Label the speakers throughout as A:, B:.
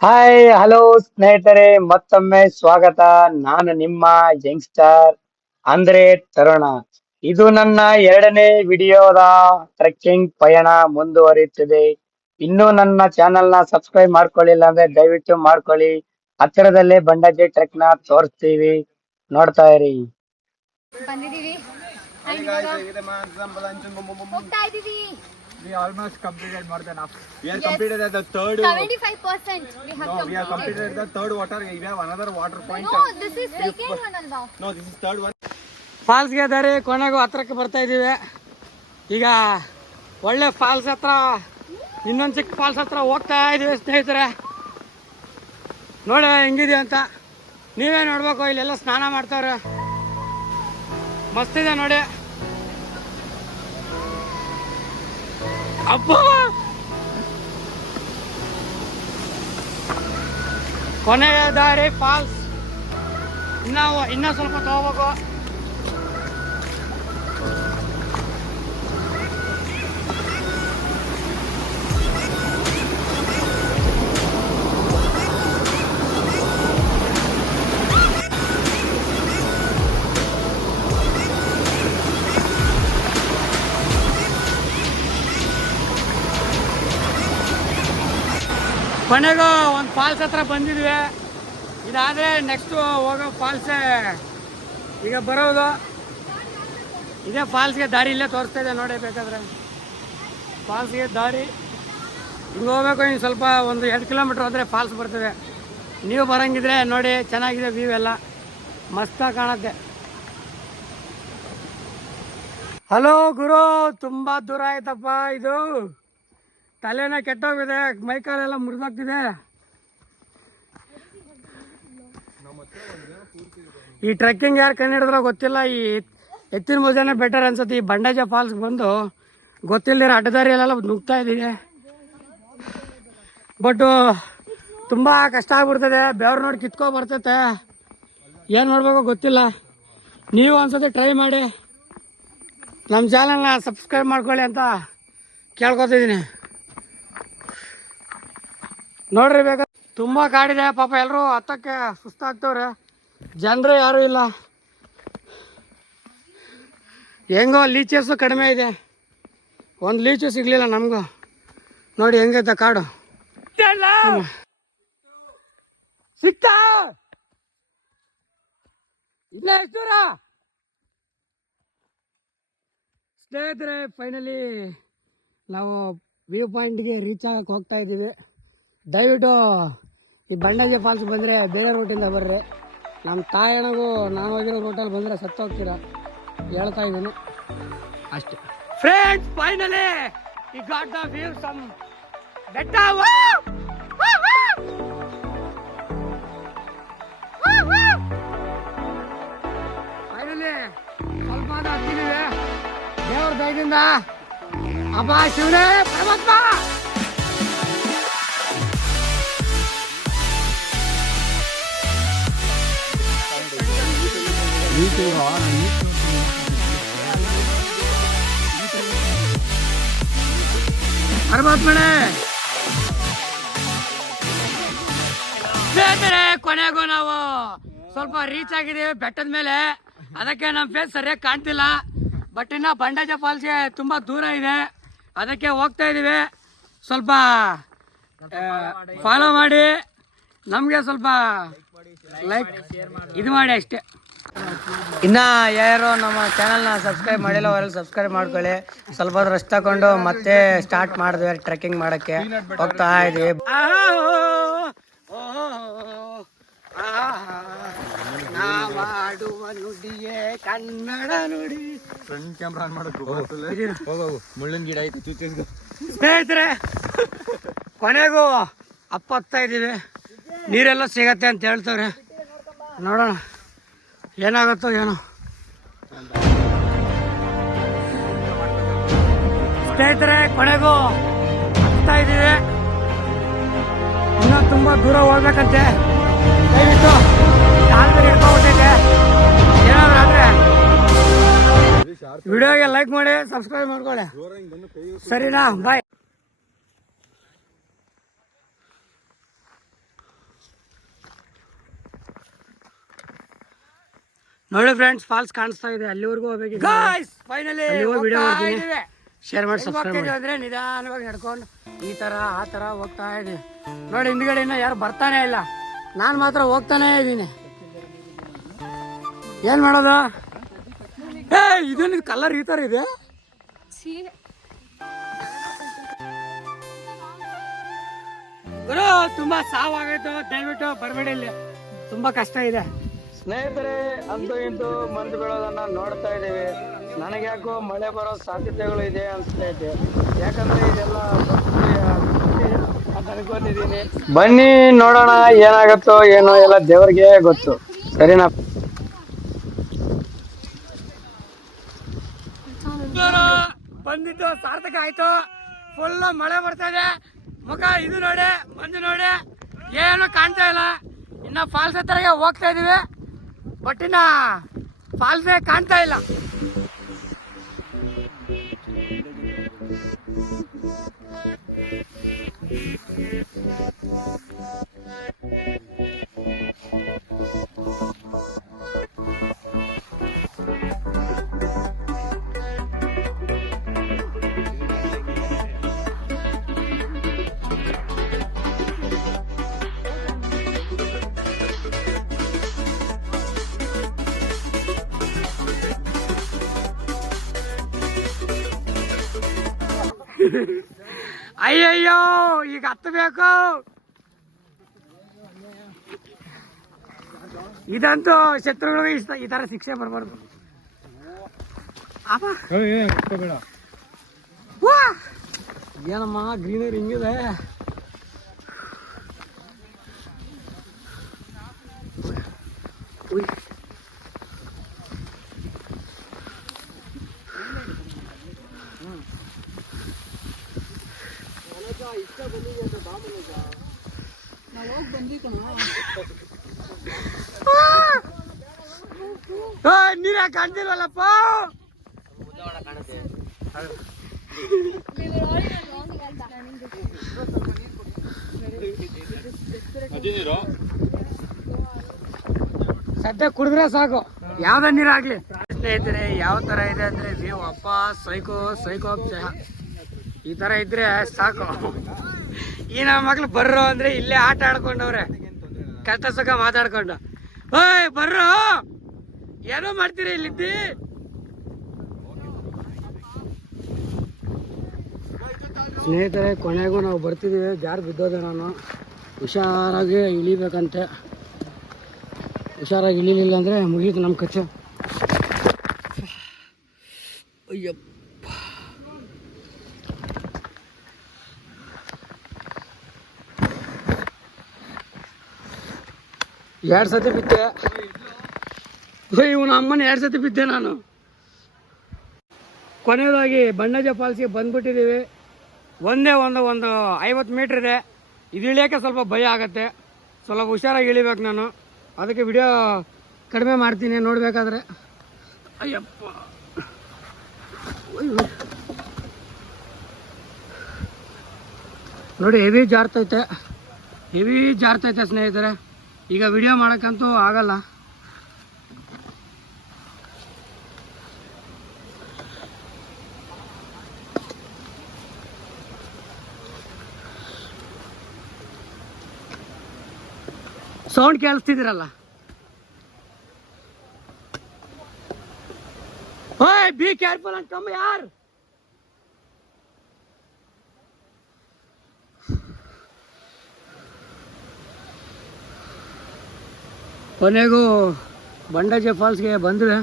A: Hi hello ಸ್ನೇಹಿತರೆ, ಮತ್ತೊಮ್ಮೆ ಸ್ವಾಗತ. ನಾನು ನಿಮ್ಮ ಯಂಗ್ಸ್ಟರ್ ಅಂದ್ರೆ ತರುಣ. ಇದು ನನ್ನ ಎರಡನೇ ವಿಡಿಯೋದ ಟ್ರೆಕ್ಕಿಂಗ್ ಪಯಣ ಮುಂದುವರಿಯುತ್ತಿದೆ. ಇನ್ನು ನನ್ನ ಚಾನೆಲ್ನ ಸಬ್ಸ್ಕ್ರೈಬ್ ಮಾಡ್ಕೊಳ್ಳಿಲ್ಲ ಅಂದ್ರೆ ದಯವಿಟ್ಟು ಮಾಡ್ಕೊಳ್ಳಿ. ಹತ್ತಿರದಲ್ಲೇ ಬಂಡಾಜಿ ಟ್ರೆಕ್ನ ತೋರಿಸ್ತೀವಿ. ನೋಡ್ತಾ ಇರಿ.
B: We almost completed more than half.
C: We are
D: Yes.
C: completed at the third.
D: 75% we have
C: No, completed. we have
D: completed.
C: the third water. We have another water point.
D: No, this is second one ಅಲ್ವಾ
C: No, this is third one.
A: ಫಾಲ್ಸ್ಗೆ ದಾರಿ ಕೊನೆಗೂ ಹತ್ರಕ್ಕೆ ಬರ್ತಾ ಇದೀವಿ ಈಗ ಒಳ್ಳೆ falls ಹತ್ರ ಇನ್ನೊಂದು ಚಿಕ್ಕ ಫಾಲ್ಸ್ ಹತ್ರ ಹೋಗ್ತಾ ಇದೀವಿ ಸ್ನೇಹಿತರೆ ನೋಡಿ ಹೆಂಗಿದೆ ಅಂತ ನೀವೇ ನೋಡ್ಬೇಕು ಇಲ್ಲೆಲ್ಲ ಸ್ನಾನ ಮಾಡ್ತಾವ್ರೆ ಮಸ್ತಿದೆ ನೋಡಿ ಅಪ್ಪ ಕೊನೆಯ ದಾರಿ ಫಾಲ್ಸ್ ಇನ್ನ ಇನ್ನ ಸ್ವಲ್ಪ ತಗೋಬೇಕು. ಕೊನೆಗೂ ಒಂದು ಫಾಲ್ಸ್ ಹತ್ರ ಬಂದಿದ್ವಿ. ಇದಾದರೆ ನೆಕ್ಸ್ಟು ಹೋಗೋ ಫಾಲ್ಸೇ ಈಗ ಬರೋದು. ಇದೇ ಫಾಲ್ಸ್ಗೆ ದಾರಿ ಇಲ್ಲೇ ತೋರಿಸ್ತಾ ಇದೆ ನೋಡಿ ಬೇಕಾದ್ರೆ. ಫಾಲ್ಸ್ಗೆ ದಾರಿ. ಹಿಂಗೆ ಹೋಗ್ಬೇಕು ಇನ್ನು ಸ್ವಲ್ಪ ಒಂದು ಎರಡು ಕಿಲೋಮೀಟ್ರ್ ಹೋದರೆ ಫಾಲ್ಸ್ ಬರ್ತದೆ. ನೀವು ಬರೋಂಗಿದ್ರೆ ನೋಡಿ ಚೆನ್ನಾಗಿದೆ ವ್ಯೂ ಎಲ್ಲ. ಮಸ್ತಾಗಿ ಕಾಣುತ್ತೆ. ಹಲೋ ಗುರು, ತುಂಬ ದೂರ ಆಯ್ತಪ್ಪ ಇದು. ತಲೆನ ಕೆಟ್ಟೋಗಿದೆ ಮೈಕಾಲೆಲ್ಲ ಮುರಿದೋಗ್ತಿದೆ. ಈ ಟ್ರೆಕ್ಕಿಂಗ್ ಯಾರು ಕಂಡಿಡಿದ್ರೋ ಗೊತ್ತಿಲ್ಲ, ಈ ಎತ್ತಿನ ಭೋಜನ ಬೆಟರ್ ಅನ್ಸುತ್ತೆ. ಈ ಬಂಡಾಜ ಫಾಲ್ಸ್ ಬಂದು ಗೊತ್ತಿಲ್ಲದಿರೋ ಅಡ್ಡದಾರಿಯಲ್ಲೆಲ್ಲ ನುಗ್ತಾ ಇದ್ದೀನಿ ಬಟ್ ತುಂಬ ಕಷ್ಟ ಆಗ್ಬಿಡ್ತದೆ. ಬೆವ್ರು ನೋಡಿ ಕಿತ್ಕೊ ಬರ್ತೈತೆ. ಏನು ಮಾಡಬೇಕು ಗೊತ್ತಿಲ್ಲ. ನೀವು ಒಂದ್ಸತಿ ಟ್ರೈ ಮಾಡಿ. ನಮ್ಮ ಚಾನಲ್ನ ಸಬ್ಸ್ಕ್ರೈಬ್ ಮಾಡ್ಕೊಳ್ಳಿ ಅಂತ ಕೇಳ್ಕೊತಿದ್ದೀನಿ. ನೋಡ್ರಿ ಬೇಕ ತುಂಬ ಕಾಡಿದೆ ಪಾಪ ಎಲ್ಲರೂ ಹತ್ತಕ್ಕೆ ಸುಸ್ತಾಗ್ತವ್ರೆ. ಜನರು ಯಾರೂ ಇಲ್ಲ. ಹೆಂಗೋ ಲೀಚಸ್ಸು ಕಡಿಮೆ ಇದೆ. ಒಂದು ಲೀಚು ಸಿಗ್ಲಿಲ್ಲ ನಮಗೂ. ನೋಡಿ ಹೆಂಗೈತೆ ಕಾಡು. ಸಿಕ್ತಾ? ಇಲ್ಲ ಎಷ್ಟು ಸ್ನೇಹಿತರೆ ಫೈನಲಿ ನಾವು ವ್ಯೂ ಪಾಯಿಂಟ್ಗೆ ರೀಚ್ ಆಗಕ್ಕೆ ಹೋಗ್ತಾ ಇದ್ದೀವಿ. ದಯವಿಟ್ಟು ಈ ಬಂಡಾಜೆ ಫಾಲ್ಸ್ ಬಂದರೆ ಬೇರೆ ರೂಟಿಂದ ಬರ್ರಿ. ನಮ್ಮ ತಾಯಣಗೂ ನಾನು ಹೋಗಿರೋ ರೂಟಲ್ಲಿ ಬಂದರೆ ಸತ್ತೋಗ್ತೀರ ಹೇಳ್ತಾ ಇದ್ದೀನಿ. ಅಷ್ಟೇ. ಫ್ರೆಂಡ್ಸ್ ಫೈನಲಿ ಈ ಗಾಟ್ ದ ವ್ಯೂ ಸಮ್ ಬೆಟ್ಟ ಫೈನಲಿ ಸ್ವಲ್ಪ ಹತ್ತಿದ್ದೀವಿ ದೇವ್ರ ದಯದಿಂದ ಅಬ್ಬಾ ಶಿವನೇ ಪರಮಾತ್ಮ ಕೊನೆಗೂ ನಾವು ಸ್ವಲ್ಪ ರೀಚ್ ಆಗಿದ್ದೀವಿ, ಬೆಟ್ಟದ ಮೇಲೆ. ಅದಕ್ಕೆ ನಮ್ಮ ಫೇಸ್ ಸರಿಯಾಗಿ ಕಾಣ್ತಿಲ್ಲ. ಬಟ್ ಇನ್ನ ಬಂಡಾಜ ಫಾಲ್ಸ್ಗೆ ತುಂಬ ದೂರ ಇದೆ. ಅದಕ್ಕೆ ಹೋಗ್ತಾ ಇದೀವಿ ಸ್ವಲ್ಪ ಫಾಲೋ ಮಾಡಿ. ನಮಗೆ ಸ್ವಲ್ಪ ಲೈಕ್ ಇದು ಮಾಡಿ ಅಷ್ಟೇ. ಇನ್ನ ಯಾರು ನಮ್ಮ ಚಾನಲ್ನ ಸಬ್ಸ್ಕ್ರೈಬ್ ಮಾಡಿಲ್ಲ, ಅವರೆಲ್ಲ ಸಬ್ಸ್ಕ್ರೈಬ್ ಮಾಡ್ಕೊಳ್ಳಿ. ಸ್ವಲ್ಪ ಹೊತ್ತು ರೆಸ್ಟ್ ತಗೊಂಡು ಮತ್ತೆ ಸ್ಟಾರ್ಟ್ ಮಾಡಿದ್ವಿ ಟ್ರೆಕ್ಕಿಂಗ್ ಮಾಡಕ್ಕೆ. ಹೋಗ್ತಾ ಇದ್ವಿ.
C: ಆನ್ ಮುಳ್ಳಿನ ಗಿಡ ಆಯ್ತು
A: ಸ್ನೇಹಿತರೆ, ಕೊನೆಗೂ ಅಪ್ಪ ಹತ್ತಾ ಇದ್ದೀವಿ. ನೀರೆಲ್ಲ ಸಿಗತ್ತೆ ಅಂತ ಹೇಳ್ತವ್ರೆ. ನೋಡೋಣ. ಏನಾಗುತ್ತೋ ಏನೋ. ಸ್ನೇಹಿತರೆ, ಕೊನೆಗೂ ಹತ್ತಾ ಇದ್ದೀವಿ. ಇನ್ನೂ ತುಂಬ ದೂರ ಹೋಗ್ಬೇಕಂತೆ. ದಯವಿಟ್ಟು ಯಾರು ಹಿಡ್ಕೊಂಡ್ಬಿಟ್ಟೈತೆ ಏನಾದ್ರು ವಿಡಿಯೋಗೆ ಲೈಕ್ ಮಾಡಿ ಸಬ್ಸ್ಕ್ರೈಬ್ ಮಾಡ್ಕೊಳ್ಳಿ. ಸರಿನಾ? ಬಾಯ್ ನೋಡಿ ಫ್ರೆಂಡ್ಸ್ ಫಾಲ್ಸ್ ಕಾಣಿಸ್ತಾ ಇದೆ. ಅಲ್ಲಿವರೆಗೂ ಹೋಗ್ಬೇಕು ಫೈನಲಿ ವಿಡಿಯೋ ಶೇರ್ ಮಾಡಿ ಸಬ್ಸ್ಕ್ರೈಬ್ ಮಾಡಿ. ಅಂದ್ರೆ ನಿಧಾನವಾಗಿ ನಡ್ಕೊಂಡು ಈ ತರ ಆ ತರ ಹೋಗ್ತಾ ಇದೆ ನೋಡಿ ಹಿಂದ್ಗಡೆ ಇನ್ನ ಯಾರು ಬರ್ತಾನೆ ಇಲ್ಲ. ನಾನು ಮಾತ್ರ ಹೋಗ್ತಾನೆ ಇದ್ದೀನಿ. ಏನ್ ಮಾಡೋದು? ಏ ಇದು ಕಲರ್ ಈ ತರ ಇದೆ? ಗುರು ತುಂಬಾ ಸಾವಾಗೈತು ದಯವಿಟ್ಟು ಬರಬೇಡಿ ಇಲ್ಲಿ. ತುಂಬಾ ಕಷ್ಟ ಇದೆ. ಸ್ನೇಹಿತರೆ, ಅಂತೂ ಇಂತೂ ಮಂದು ಬೀಳೋದನ್ನ ನೋಡ್ತಾ ಇದ್ದೀವಿ. ನನಗೆ ಯಾಕೋ ಮಳೆ ಬರೋ ಸಾಧ್ಯತೆಗಳು ಇದೆ ಅನ್ಸ್ತೈತೆ ಯಾಕಂದ್ರೆ ಇದೆಲ್ಲ ಅಂತ ಅನ್ಕೊಂಡಿದೀನಿ ಬನ್ನಿ ನೋಡೋಣ ಏನಾಗತ್ತೋ ಏನೋ ಎಲ್ಲ ದೇವರಿಗೆ ಗೊತ್ತು. ಸರಿನಾ? ಬಂದಿದ್ದು ಸಾರ್ಥಕ ಆಯ್ತು. ಫುಲ್ ಮಳೆ ಬರ್ತಾ ಇದೆ. ಮುಖ ಇದು ನೋಡಿ, ಮಂಜು ನೋಡಿ, ಏನು ಕಾಣ್ತಾ ಇಲ್ಲ. ಇನ್ನ ಫಾಲ್ಸ್ ಹತ್ರಗೆ ಹೋಗ್ತಾ ಇದೀವಿ. ಬಟ್ ಫಾಲ್ಸ್ ಕಾಣ್ತಾ ಇಲ್ಲ. ಅಯ್ಯಯ್ಯೋ ಈಗ ಹತ್ತಬೇಕು. ಇದಂತೂ ಶತ್ರುಗಳಿಗೆ ಇಷ್ಟ ಈ ತರ ಶಿಕ್ಷೆ ಬರಬಾರ್ದು! ಏನಮ್ಮ ಗ್ರೀನರಿ ಹಿಂಗಿದೆ. ನೀರೇ ಕಾಣ್ತಿಲ್ವಲ್ಲಪ್ಪ? ಸದ್ಯ ಕುಡಿದ್ರೆ ಸಾಕು. ಯಾವ್ದ ನೀರಾಗ್ಲಿ. ಸ್ನೇಹಿತರೆ ಯಾವ ತರ ಇದೆ ಅಂದ್ರೆ ವ್ಯೂ ಅಪ್ಪ ಸೈಕೋ ಸೈಕೋ ಚಹ ಈ ತರ ಇದ್ರೆ ಸಾಕು. ಈ ನಮ್ಮ ಮಕ್ಳು ಬರ್ರೋ ಅಂದ್ರೆ ಇಲ್ಲೇ ಆಟ ಆಡ್ಕೊಂಡವ್ರೆ. ಕಷ್ಟ ಸುಖ ಮಾತಾಡ್ಕೊಂಡು. ಓಯ್, ಬರ್ರೋ! ಏನೋ ಮಾಡ್ತೀರಿ ಇಲ್ಲಿದ್ದಿ? ಸ್ನೇಹಿತರೆ, ಕೊನೆಗೂ ನಾವು ಬರ್ತಿದ್ದೀವಿ. ಜಾರು ಬಿದ್ದೋದೆ ನಾನು. ಹುಷಾರಾಗಿ ಇಳಿಬೇಕಂತೆ. ಹುಷಾರಾಗಿ ಇಳಿಲಿಲ್ಲ ಅಂದರೆ ಮುಗೀತು ನಮ್ಮ ಕಚ್ಚೆ ಅಯ್ಯಪ್ಪ. ಎರಡು ಸತಿ ಬಿದ್ದೆ. ಇವನ ಅಮ್ಮನ ಎರಡು ಸತಿ ಬಿದ್ದೆ ನಾನು. ಕೊನೆಯದಾಗಿ ಬಣ್ಣಜ ಫಾಲ್ಸ್ಗೆ ಬಂದ್ಬಿಟ್ಟಿದ್ದೀವಿ. ಒಂದೇ ಒಂದು ಒಂದು ಐವತ್ತು ಮೀಟ್ರ್ ಇದೆ. ಇದು ಇಳಿಯೋಕ್ಕೆ ಸ್ವಲ್ಪ ಭಯ ಆಗುತ್ತೆ. ಸ್ವಲ್ಪ ಹುಷಾರಾಗಿ ಇಳಿಬೇಕು ನಾನು. ಅದಕ್ಕೆ ವಿಡಿಯೋ ಕಡಿಮೆ ಮಾಡ್ತೀನಿ ನೋಡಬೇಕಾದ್ರೆ. ಅಯ್ಯಪ್ಪ. ಅಯ್ಯೋ. ನೋಡಿ ಹೆವಿ ಜಾರ್ತೈತೆ. ಹೆವಿ ಜಾರ್ತೈತೆ ಸ್ನೇಹಿತರೆ. ಈಗ ವಿಡಿಯೋ ಮಾಡೋಕ್ಕಂತೂ ಆಗಲ್ಲ. ಸೌಂಡ್ ಕೇಳಿಸ್ತಿದ್ದೀರಲ್ಲ? ಓಯ್ ಬಿ ಕೇರ್ಫುಲ್ ಅಂಡ್ ಕಮ್ ಯಾರ್? ಕೊನೆಗೂ ಬಂಡಾಜೆ ಫಾಲ್ಸ್ಗೆ ಬಂದ್ವಿ.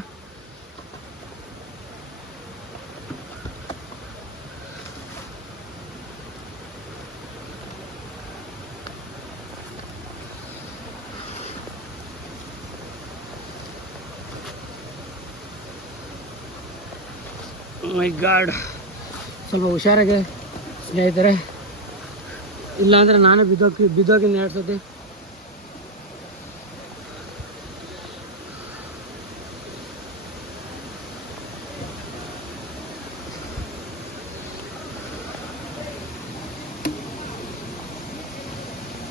A: ಮೈ ಗಾಡ್ ಸ್ವಲ್ಪ ಹುಷಾರಾಗಿ ಸ್ನೇಹಿತರೆ ಇಲ್ಲಾಂದ್ರೆ ನಾನು ಬಿದ್ದೋಗಿ ಬಿದ್ದೋಗಿ ಎರಡು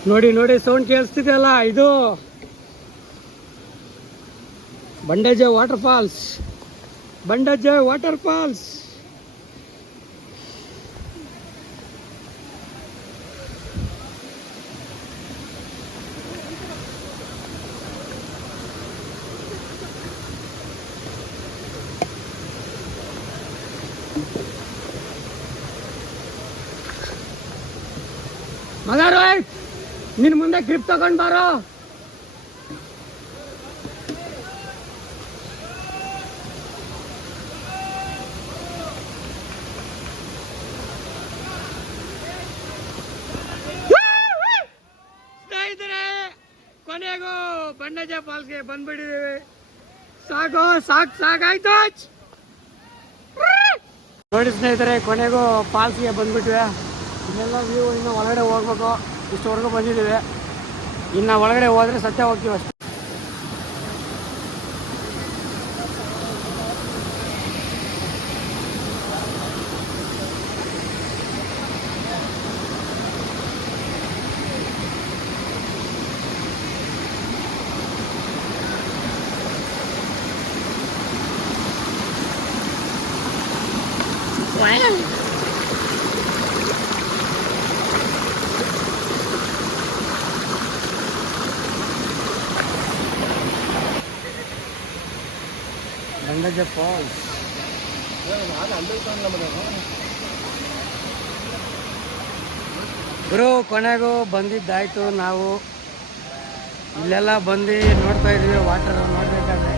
A: ನೋಡಿ ನೋಡಿ ಸೌಂಡ್ ಕೇಳಿಸ್ತಿದೆಯಲ್ಲ ಇದು? ಬಂಡಜ ವಾಟರ್ ಫಾಲ್ಸ್ ಬಂಡಜ ವಾಟರ್ ಫಾಲ್ಸ್ ಮಗ ರೋಹಿತ್! ನಿನ್ ಮುಂದೆ ಗ್ರಿಪ್ ತಗೊಂಡ್ ಬಾರೋ. ಕೊನೆಗೂ ಬಣ್ಣಜ ಫಾಲ್ಸ್ಗೆ ಬಂದ್ಬಿಟ್ಟಿದ್ದೀವಿ. ಸಾಕು ಸಾಕು ಸಾಕಾಯ್ತು ನೋಡಿ ಸ್ನೇಹಿತರೆ, ಕೊನೆಗೂ ಫಾಲ್ಸ್ಗೆ ಬಂದ್ಬಿಟ್ವಿ. ಇನ್ನೆಲ್ಲ ವ್ಯೂ ಇನ್ನು ಒಳಗಡೆ ಹೋಗ್ಬೇಕು. ಇಷ್ಟವರೆಗೂ ಬಂದಿದ್ದೀವಿ. ಇನ್ನು ಒಳಗಡೆ ಹೋದರೆ ಸತ್ಯ ಹೋಗ್ತೀವಿ ಅಷ್ಟೇ ಬಂಡಜ ಫಾಲ್ಸ್ ಗುರು, ಕೊನೆಗೂ ಬಂದಿದ್ದಾಯ್ತು. ನಾವು ಇಲ್ಲೆಲ್ಲ ಬಂದು ನೋಡ್ತಾ ಇದೀವಿ ವಾಟರ್ ನೋಡ್ಬೇಕಾದ್ರೆ.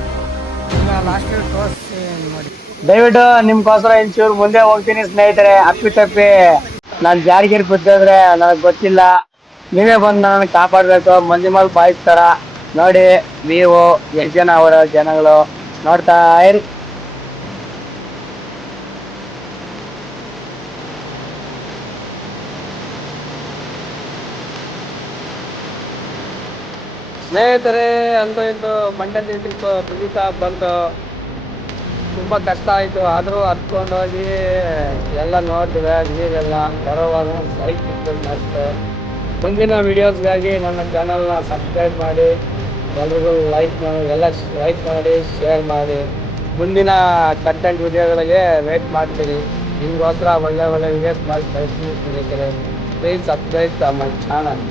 A: ಲಾಸ್ಟ್ ತೋರಿಸಿ ನೋಡಿ ದಯವಿಟ್ಟು ನಿಮ್ಗೋಸ್ಕರ ಇಂಚೂರು ಮುಂದೆ ಹೋಗ್ತೀನಿ ಸ್ನೇಹಿತರೆ. ಅಪ್ಪಿ ತಪ್ಪಿ ನಾನು ಜಾರಿಗೆ ಬಿದ್ದಿದ್ರೆ ನನಗೆ ಗೊತ್ತಿಲ್ಲ. ನೀವೇ ಬಂದು ನನ್ನ ಕಾಪಾಡಬೇಕು. ಮಂಜಿಮಲ್ ಮೇಲೆ ಬಾಯಿಸ್ತಾರ. ನೋಡಿ, ನೀವು ಎಷ್ಟು ಜನ ಅವರ ಜನಗಳು ನೋಡ್ತಾ ಇರಿ. ಸ್ನೇಹಿತರೆ ಅಂತೂ ಇಂದು ಮಂಡ್ಯದ ಟ್ರಿಪ್ ಮುಗಿತಾ ಬಂತು. ತುಂಬ ಕಷ್ಟ ಆಯಿತು. ಆದರೂ ಹತ್ಕೊಂಡು ಎಲ್ಲ ನೋಡ್ತೀವಿ ನೀರೆಲ್ಲ ಬರೋವಾಗ ಬೈಕ್ ಮತ್ತೆ ಮುಂದಿನ ವಿಡಿಯೋಸ್ಗಾಗಿ ನನ್ನ ಚಾನಲ್ನ ಸಬ್ಸ್ಕ್ರೈಬ್ ಮಾಡಿ, ಎಲ್ರಿಗೂ ಲೈಕ್ ಮಾಡಿ ಎಲ್ಲ ಲೈಕ್ ಮಾಡಿ ಶೇರ್ ಮಾಡಿ. ಮುಂದಿನ ಕಂಟೆಂಟ್ ವಿಡಿಯೋಗಳಿಗೆ ವೇಟ್ ಮಾಡ್ತೀನಿ. ನಿಮಗೋಸ್ಕರ ಒಳ್ಳೆ ಒಳ್ಳೆ ವಿಡಿಯೋಸ್ ಮಾಡಿ ಕಳಿಸ್ತೀನಿ ಪ್ಲೀಸ್ ಸಬ್ಸ್ಕ್ರೈಬ್ ಮೈ ಚಾನಲ್